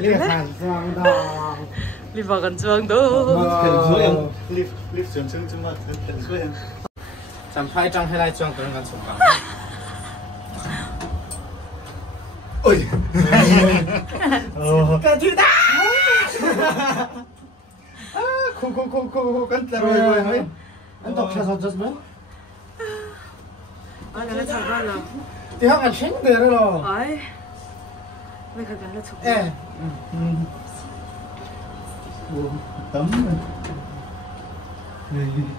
Liệp hàn chuang đó. Liệp vào gần chuang đó. Liệp xuống mà thần suối em. Chẳng phải trong hay lại chuang tới gần xuống cả. Ôi. Cái thứ đó. Cô cắn rồi. Anh đọc sao just nữa. Anh là thằng ra là. Thì họ ăn sinh được rồi. Ai. Mấy cái là chụp. Tấm.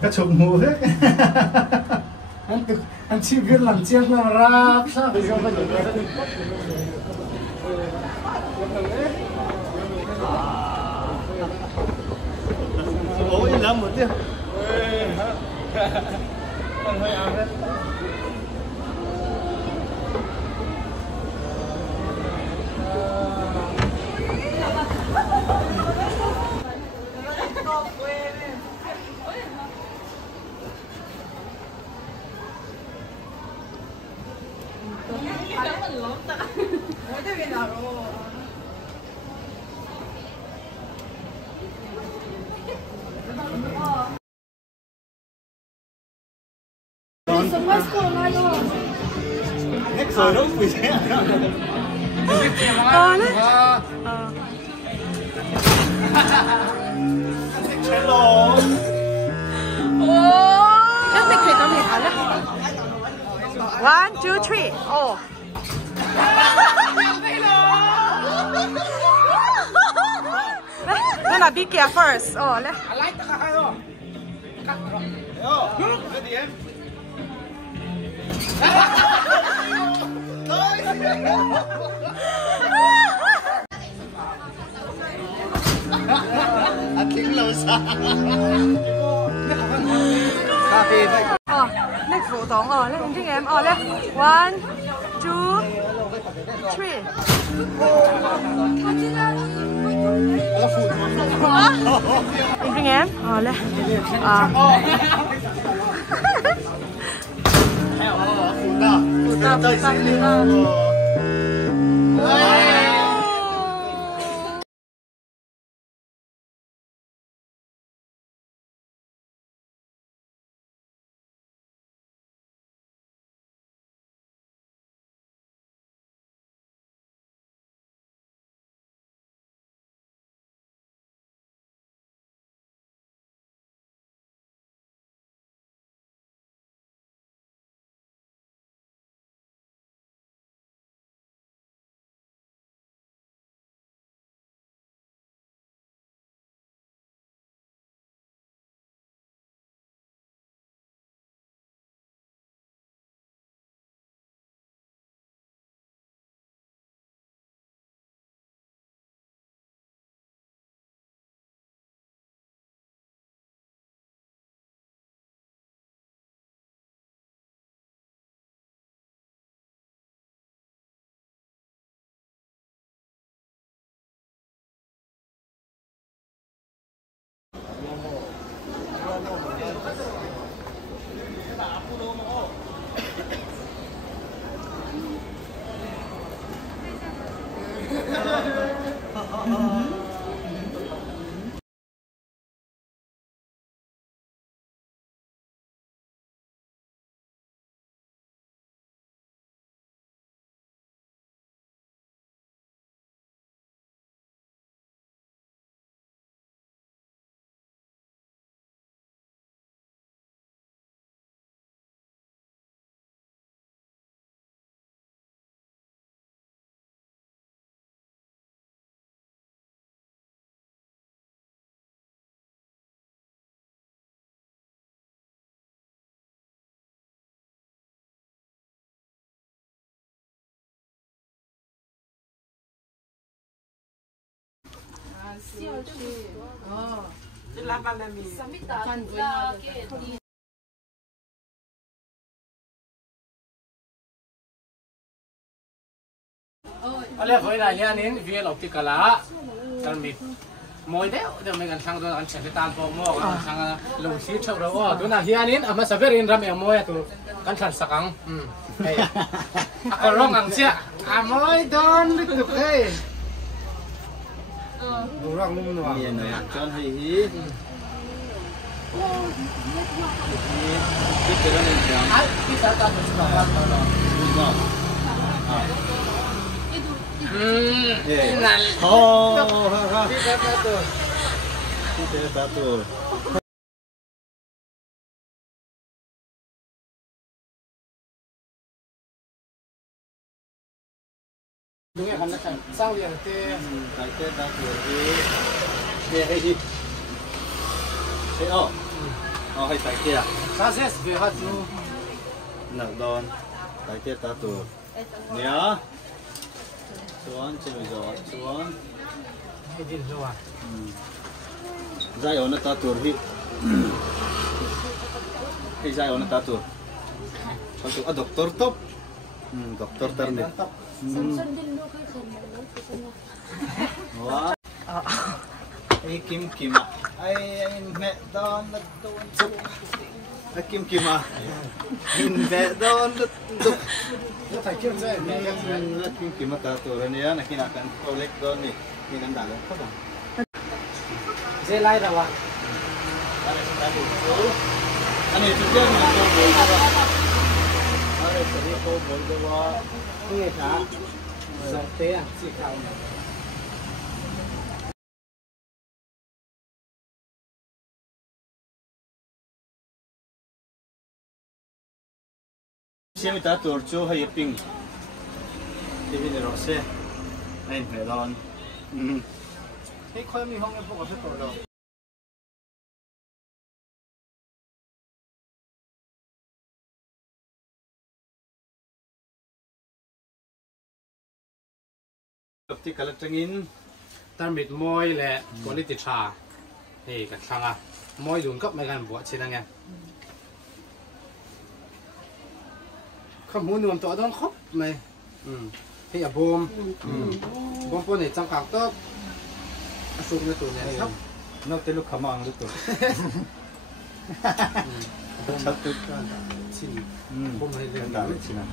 Các chụp mù hết. Anh chỉ biết làm chiếc nào ra sao thì không phải ôi lắm một tiếng con hơi ảo đấy rồi đó quỳ thế à? Đấy. Hello. Nhất định phải tao hả đấy. 1, 2, 3. Oh. Nana, be careful first. Oh, le. I like the car. Yo, ready em? Anh tiếng lâu xa. Next vụ tổng lên hình em lên 1, 2, 3. Hình em lên phụ ta. Oleh với là nhà nín về lộc thì cả lá, cần bị mồi đéo, để mình ăn sang rồi ăn sẽ tan vào mồi, ăn sang lồng xí chậu rồi, tôi nói nhà nín, mà sao phải rin ram em mồi tu, ăn sản sakang, Ako rong ang siya, mồi don được được hey. ดูร่างนุ่มนวล Miền này cho hay hí. Cái đó nên chọn. พี่สาวตาเป็นแบบว่า Đúng không? À. Nàn. Ha. พี่สาวตาตัว Cái thế ta tuổi. đúng rồi, hắn đã thành sao liền tê Cái thế ta tuổi đi. Thế hay đi. Thế ô. Ô hay phải kia. sao sẽ về hết chú Nặng đòn. Cái thế ta tuổi. Nhớ. Xuống chơi gió xuống. hay đi rồi Zai ona ta tur hi. Hey zai ona ta tur. Kalau a doktor top. Doktor terni. Wah. Hey Kim Kim. Ai mẹ don don chụp. Kim Kim à. Mẹ don chụp. nó phải kiếm dây mẹ Kim Kim ta tur ni ya nak kena kan kolek don ni. Ni kan dalam. Apa? dây lai rồi à Ani itu dia ni kau boleh buat. Ada tadi kau boleh buat. nghe cả dòng tế à chỉ khảo Siapa tahu torcho hay ping. Ini ni rose. Ain melon. cái khói mi không em không có biết rồi đâu Tapi kalau tengin, ตามิดมวยแหละบริติชาเฮ้กันช่างอ่ะมวยดุนก็ไม่กันบวชใช่ไหมไงข้ามูนวมตัวต้องครบไหมให้อย่าบูมบูมปนเนี่ยจังกังก็สุกในตัวเนี่ยครับ nak teluk kamang itu. Satu. ชิบูมให้เรียน Dah Cina.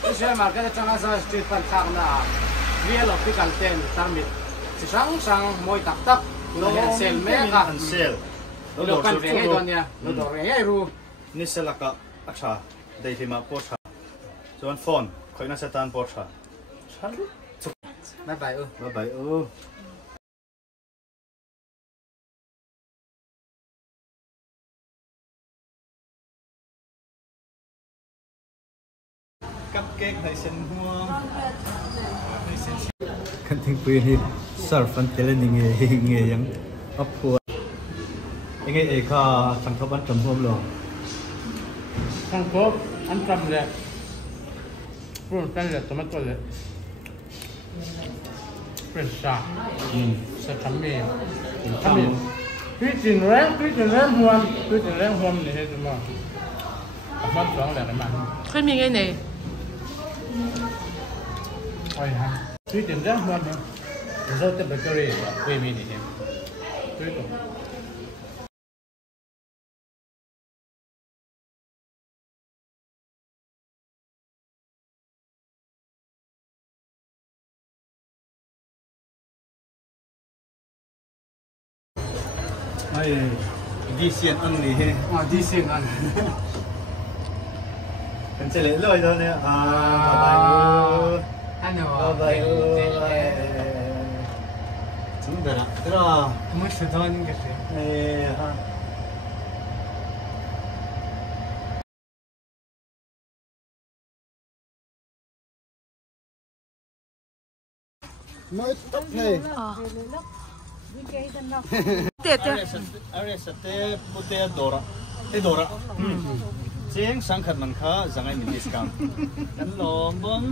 ไม่ใช่มาก็จะจังอาซาสตีปันทักนะเรียนหลอกที่กันเต้นตามิดสิช่างมวยตักเราเห็นเซลแม่กัน Sel. เรากันเรียนให้ตอนเนี้ยเราต้องเรียนให้รู้ Ni selaka acha. Dari lima posha. Tuan phone. Kau nak setan posha. Selalu. บ๊ายบายBye bye. Oh. Cupcake hay sen huang. Kan ting pui ni surf an tele ni nge yang apua. Inge e kha sang thoban tam hom lo. ทางครบอันกำเลยรุ่นเป็นเลยตัวมันตัวเลยเป็นชาจะทำเองพี่จินแรงห่วงนี่ให้ดูมามันสองแหละมา ขึ้นมีไงเนี่ย ไปฮะพี่จินแรงห่วงเนี่ยเราจะเบเกอรี่คุยมีนี่เนี่ยคุยตัว Ai di sian ang ni he. อ๋อดีสิงั้น Kan cele loi dah ni. Bye bye. อันนี้ Bye bye. Sundara. Tera. ไม่สุดท้ายนี่ก็ใช่ Ha. Mới tóc này. เตี๋ยเตี๋ย Aresate pute dora. Dora. Jeng sangkhat man kha jangai min discount. Kan lombom